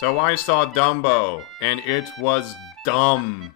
So I saw Dumbo, and it was Dumbo.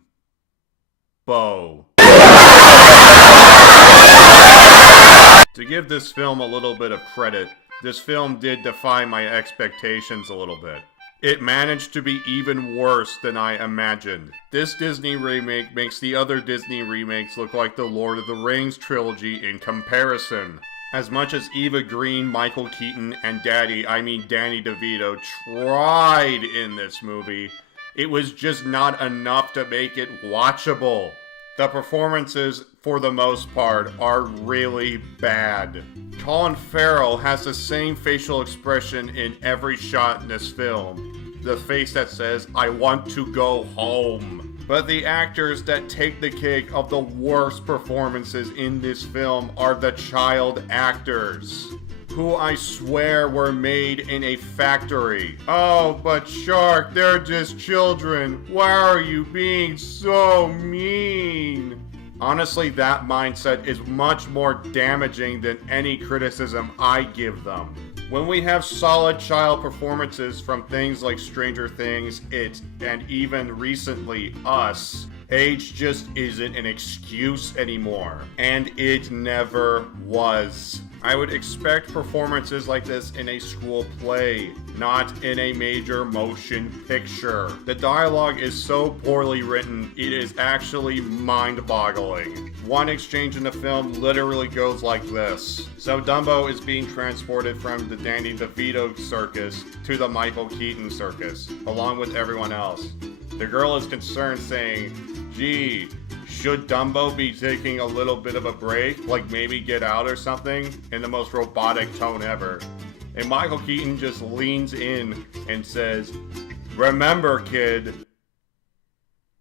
To give this film a little bit of credit, this film did defy my expectations a little bit. It managed to be even worse than I imagined. This Disney remake makes the other Disney remakes look like the Lord of the Rings trilogy in comparison. As much as Eva Green, Michael Keaton, and Danny DeVito tried in this movie, it was just not enough to make it watchable. The performances, for the most part, are really bad. Colin Farrell has the same facial expression in every shot in this film. The face that says, "I want to go home." But the actors that take the cake of the worst performances in this film are the child actors, who I swear were made in a factory. Oh, but Shark, they're just children. Why are you being so mean? Honestly, that mindset is much more damaging than any criticism I give them. When we have solid child performances from things like Stranger Things, It, and even recently Us, age just isn't an excuse anymore. And it never was. I would expect performances like this in a school play, not in a major motion picture. The dialogue is so poorly written, it is actually mind-boggling. One exchange in the film literally goes like this. So Dumbo is being transported from the Danny DeVito circus to the Michael Keaton circus, along with everyone else. The girl is concerned, saying, "Gee, should Dumbo be taking a little bit of a break, like maybe get out or something?" in the most robotic tone ever. And Michael Keaton just leans in and says, "Remember, kid,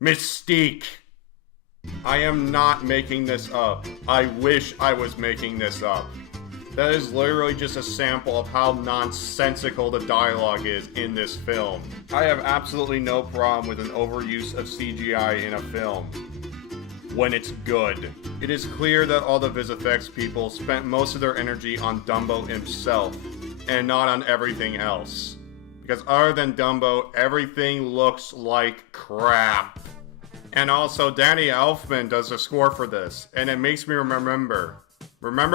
Mystique." I am not making this up. I wish I was making this up. That is literally just a sample of how nonsensical the dialogue is in this film. I have absolutely no problem with an overuse of CGI in a film, when it's good. It is clear that all the VisFX people spent most of their energy on Dumbo himself, and not on everything else. Because other than Dumbo, everything looks like crap. And also, Danny Elfman does the score for this, and it makes me remember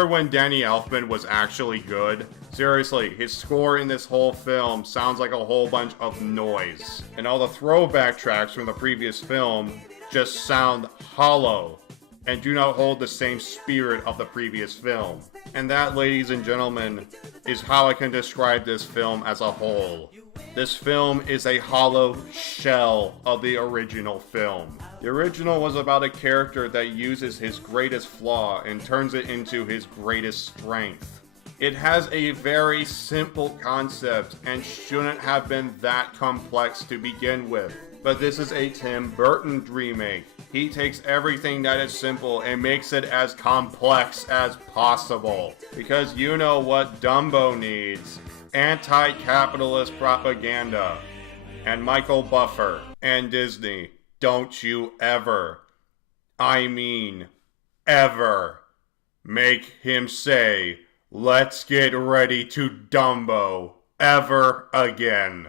when Danny Elfman was actually good? Seriously, his score in this whole film sounds like a whole bunch of noise. And all the throwback tracks from the previous film just sound hollow and do not hold the same spirit of the previous film. And that, ladies and gentlemen, is how I can describe this film as a whole. This film is a hollow shell of the original film. The original was about a character that uses his greatest flaw and turns it into his greatest strength. It has a very simple concept and shouldn't have been that complex to begin with. But this is a Tim Burton remake. He takes everything that is simple and makes it as complex as possible. Because you know what Dumbo needs. Anti-capitalist propaganda. And Michael Buffer. And Disney. Don't you ever, I mean, ever, make him say, "Let's get ready to Dumbo," ever again.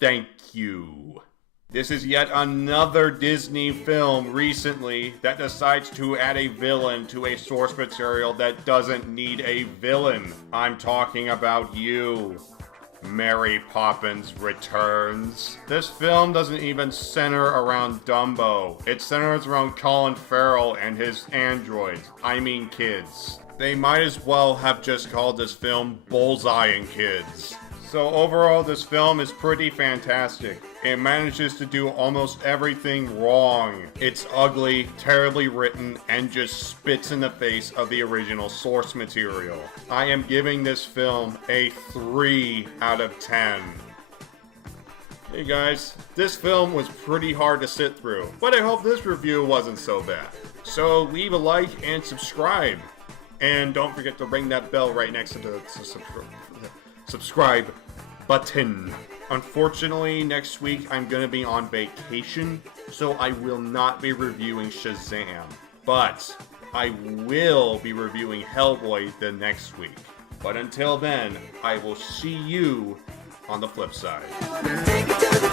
Thank you. This is yet another Disney film recently that decides to add a villain to a source material that doesn't need a villain. I'm talking about you. Mary Poppins Returns. This film doesn't even center around Dumbo. It centers around Colin Farrell and his androids. I mean kids. They might as well have just called this film Bullseye and Kids. So overall, this film is pretty fantastic. It manages to do almost everything wrong. It's ugly, terribly written, and just spits in the face of the original source material. I am giving this film a 3 out of 10. Hey guys, this film was pretty hard to sit through, but I hope this review wasn't so bad. So leave a like and subscribe. And don't forget to ring that bell right next to the subscribe button. Unfortunately, next week I'm gonna be on vacation, so I will not be reviewing Shazam. But I will be reviewing Hellboy the next week. But until then, I will see you on the flip side. Take it to the